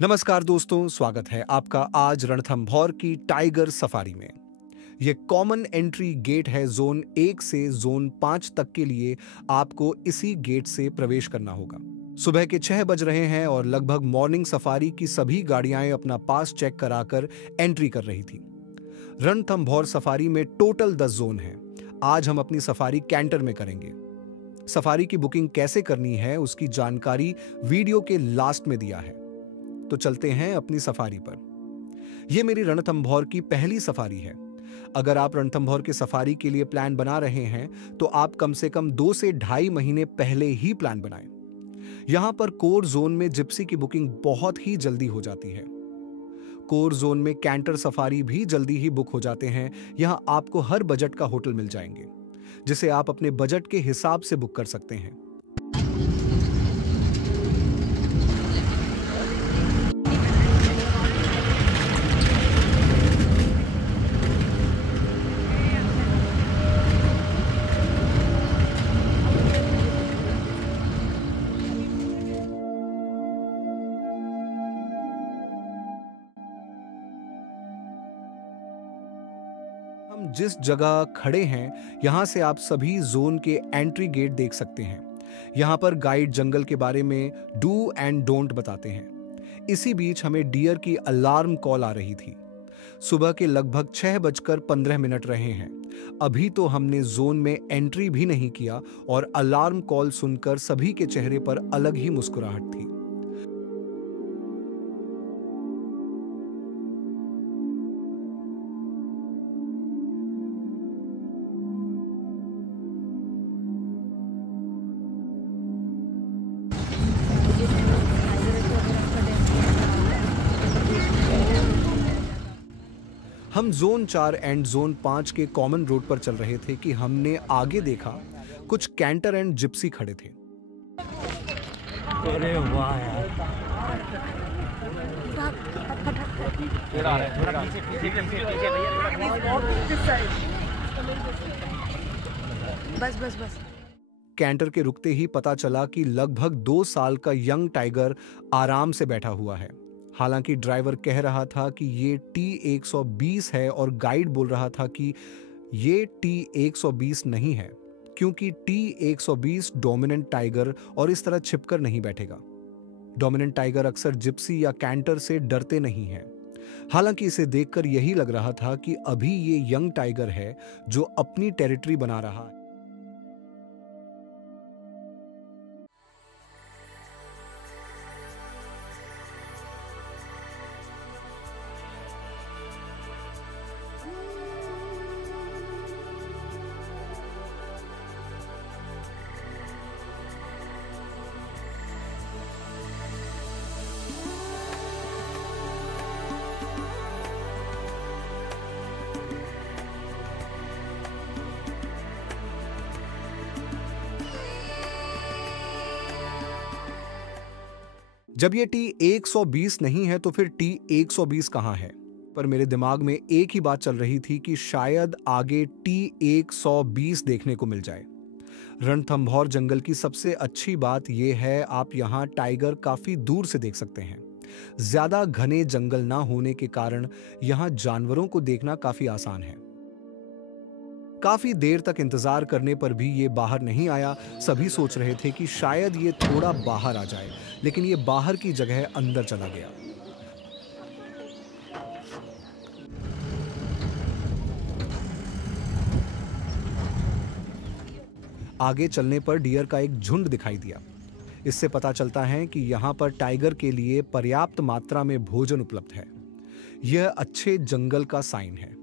नमस्कार दोस्तों, स्वागत है आपका आज रणथंभौर की टाइगर सफारी में। यह कॉमन एंट्री गेट है। जोन 1 से जोन 5 तक के लिए आपको इसी गेट से प्रवेश करना होगा। सुबह के 6 बज रहे हैं और लगभग मॉर्निंग सफारी की सभी गाड़ियां अपना पास चेक कराकर एंट्री कर रही थी। रणथंभौर सफारी में टोटल 10 जोन हैं। आज हम अपनी सफारी कैंटर में करेंगे। सफारी की बुकिंग कैसे करनी है उसकी जानकारी वीडियो के लास्ट में दिया है। तो चलते हैं अपनी सफारी पर। यह मेरी रणथंभौर की पहली सफारी है। अगर आप रणथंभौर की सफारी के लिए प्लान बना रहे हैं तो आप कम से कम 2 से ढाई महीने पहले ही प्लान बनाएं। यहां पर कोर जोन में जिप्सी की बुकिंग बहुत ही जल्दी हो जाती है। कोर जोन में कैंटर सफारी भी जल्दी ही बुक हो जाते हैं। यहां आपको हर बजट का होटल मिल जाएंगे, जिसे आप अपने बजट के हिसाब से बुक कर सकते हैं। हम जिस जगह खड़े हैं, यहां से आप सभी जोन के एंट्री गेट देख सकते हैं। यहां पर गाइड जंगल के बारे में डू एंड डोंट बताते हैं। इसी बीच हमें डियर की अलार्म कॉल आ रही थी। सुबह के लगभग 6:15 रहे हैं। अभी तो हमने जोन में एंट्री भी नहीं किया और अलार्म कॉल सुनकर सभी के चेहरे पर अलग ही मुस्कुराहट थी। हम जोन 4 एंड जोन 5 के कॉमन रोड पर चल रहे थे कि हमने आगे देखा कुछ कैंटर एंड जिप्सी खड़े थे। अरे वाह यार। बस बस बस। कैंटर के रुकते ही पता चला कि लगभग 2 साल का यंग टाइगर आराम से बैठा हुआ है। हालांकि ड्राइवर कह रहा था कि ये T120 है और गाइड बोल रहा था कि ये T120 नहीं है, क्योंकि T120 डोमिनेंट टाइगर और इस तरह छिपकर नहीं बैठेगा। डोमिनेंट टाइगर अक्सर जिप्सी या कैंटर से डरते नहीं हैं। हालांकि इसे देखकर यही लग रहा था कि अभी ये यंग टाइगर है जो अपनी टेरिटरी बना रहा है। जब ये T120 नहीं है तो फिर T120 कहाँ है? पर मेरे दिमाग में एक ही बात चल रही थी कि शायद आगे T120 देखने को मिल जाए। रणथंभौर जंगल की सबसे अच्छी बात यह है आप यहाँ टाइगर काफी दूर से देख सकते हैं। ज्यादा घने जंगल ना होने के कारण यहाँ जानवरों को देखना काफी आसान है। काफी देर तक इंतजार करने पर भी ये बाहर नहीं आया। सभी सोच रहे थे कि शायद ये थोड़ा बाहर आ जाए, लेकिन ये बाहर की जगह अंदर चला गया। आगे चलने पर डियर का एक झुंड दिखाई दिया। इससे पता चलता है कि यहाँ पर टाइगर के लिए पर्याप्त मात्रा में भोजन उपलब्ध है। यह अच्छे जंगल का साइन है।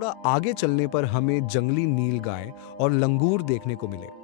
थोड़ा आगे चलने पर हमें जंगली नीलगाय और लंगूर देखने को मिले।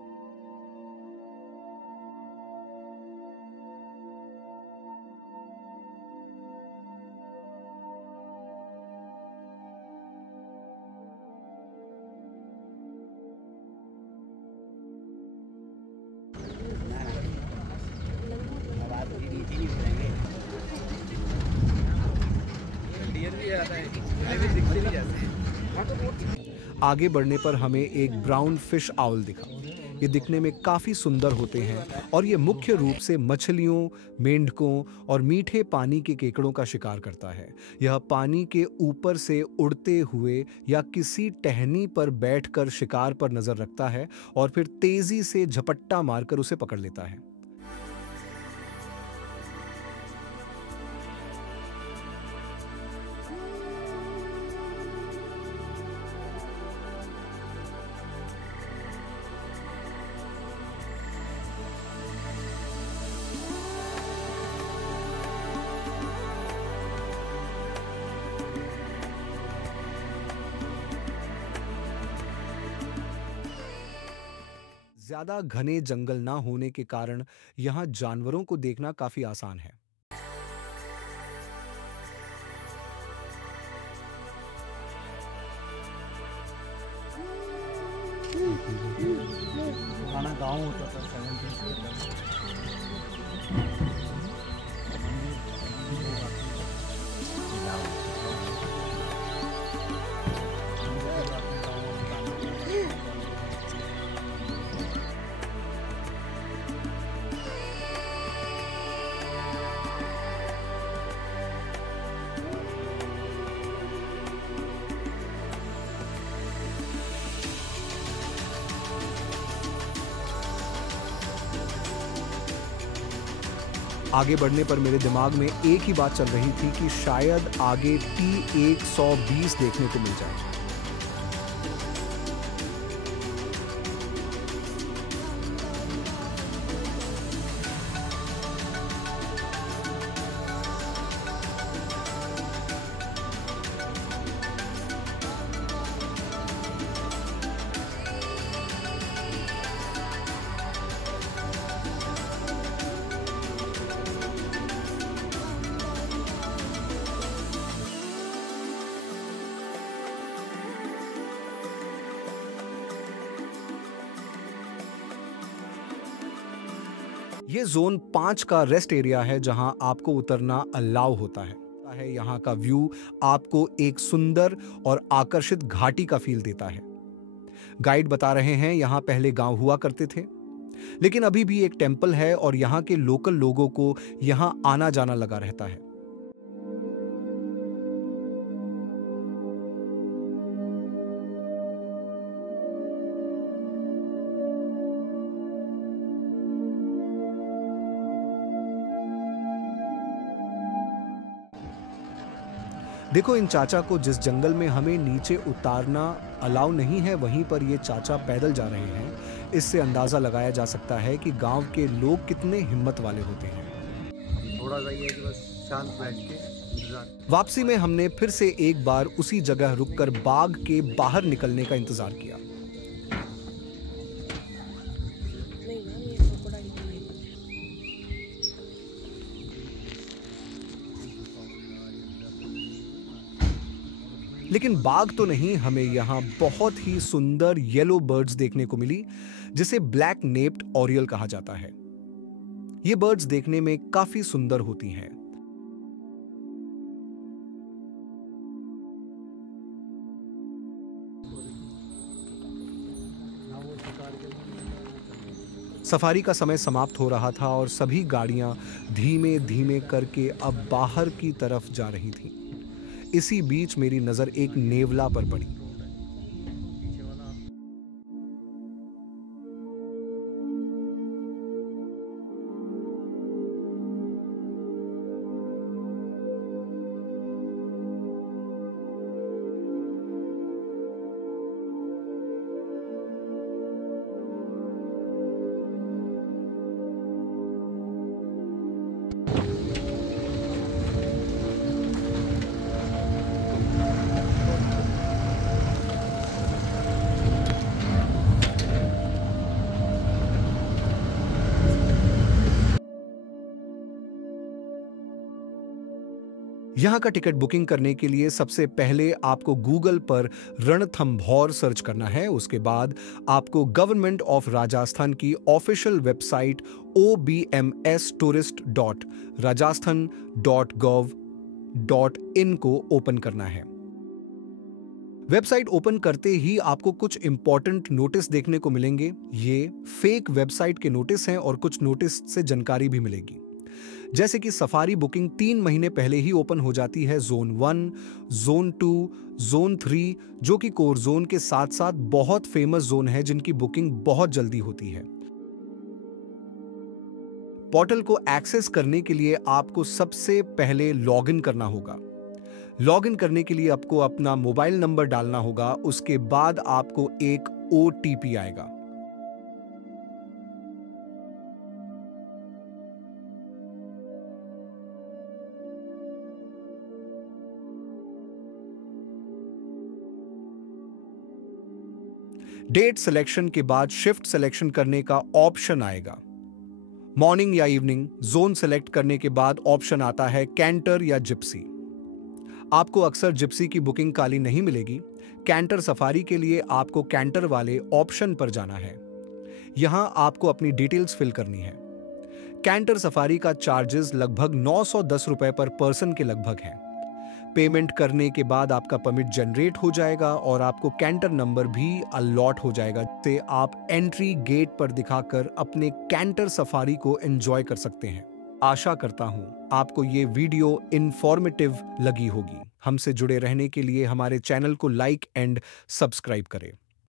आगे बढ़ने पर हमें एक ब्राउन फिश आउल दिखा। ये दिखने में काफी सुंदर होते हैं और ये मुख्य रूप से मछलियों, मेंढकों और मीठे पानी के केकड़ों का शिकार करता है। यह पानी के ऊपर से उड़ते हुए या किसी टहनी पर बैठकर शिकार पर नजर रखता है और फिर तेजी से झपट्टा मारकर उसे पकड़ लेता है। ज्यादा घने जंगल ना होने के कारण यहाँ जानवरों को देखना काफी आसान है। पुराना गांव होता था 17 आगे बढ़ने पर मेरे दिमाग में एक ही बात चल रही थी कि शायद आगे T120 देखने को मिल जाए। ये जोन 5 का रेस्ट एरिया है जहां आपको उतरना अलाउ होता है। यहाँ का व्यू आपको एक सुंदर और आकर्षित घाटी का फील देता है। गाइड बता रहे हैं यहाँ पहले गांव हुआ करते थे, लेकिन अभी भी एक टेंपल है और यहाँ के लोकल लोगों को यहाँ आना जाना लगा रहता है। देखो इन चाचा को, जिस जंगल में हमें नीचे उतारना अलाउ नहीं है वहीं पर ये चाचा पैदल जा रहे हैं। इससे अंदाजा लगाया जा सकता है कि गांव के लोग कितने हिम्मत वाले होते हैं। थोड़ा सा ये है कि बस शांत बैठ के इंतजार। वापसी में हमने फिर से एक बार उसी जगह रुककर बाग के बाहर निकलने का इंतजार किया। नहीं मैम, ये क्रोकोडाइल नहीं। लेकिन बाग तो नहीं, हमें यहाँ बहुत ही सुंदर येलो बर्ड्स देखने को मिली जिसे ब्लैक नेप्ड ओरियल कहा जाता है। ये बर्ड्स देखने में काफी सुंदर होती हैं। सफारी का समय समाप्त हो रहा था और सभी गाड़ियां धीमे धीमे करके अब बाहर की तरफ जा रही थीं। इसी बीच मेरी नजर एक नेवला पर पड़ी। यहाँ का टिकट बुकिंग करने के लिए सबसे पहले आपको गूगल पर रणथंभौर सर्च करना है। उसके बाद आपको गवर्नमेंट ऑफ राजस्थान की ऑफिशियल वेबसाइट obmstourist.rajasthan.gov.in को ओपन करना है। वेबसाइट ओपन करते ही आपको कुछ इंपॉर्टेंट नोटिस देखने को मिलेंगे। ये फेक वेबसाइट के नोटिस हैं और कुछ नोटिस से जानकारी भी मिलेगी, जैसे कि सफारी बुकिंग 3 महीने पहले ही ओपन हो जाती है। जोन 1, जोन 2, जोन 3 जो कि कोर जोन के साथ साथ बहुत फेमस जोन है जिनकी बुकिंग बहुत जल्दी होती है। पोर्टल को एक्सेस करने के लिए आपको सबसे पहले लॉगिन करना होगा। लॉगिन करने के लिए आपको अपना मोबाइल नंबर डालना होगा। उसके बाद आपको एक OTP आएगा। डेट सिलेक्शन के बाद शिफ्ट सिलेक्शन करने का ऑप्शन आएगा। मॉर्निंग या इवनिंग जोन सिलेक्ट करने के बाद ऑप्शन आता है कैंटर या जिप्सी। आपको अक्सर जिप्सी की बुकिंग काली नहीं मिलेगी। कैंटर सफारी के लिए आपको कैंटर वाले ऑप्शन पर जाना है। यहां आपको अपनी डिटेल्स फिल करनी है। कैंटर सफारी का चार्जेस लगभग 910 रुपए पर पर्सन के लगभग है। पेमेंट करने के बाद आपका परमिट जनरेट हो जाएगा और आपको कैंटर नंबर भी अलॉट हो जाएगा, जिससे आप एंट्री गेट पर दिखाकर अपने कैंटर सफारी को एंजॉय कर सकते हैं। आशा करता हूं आपको ये वीडियो इंफॉर्मेटिव लगी होगी। हमसे जुड़े रहने के लिए हमारे चैनल को लाइक एंड सब्सक्राइब करें।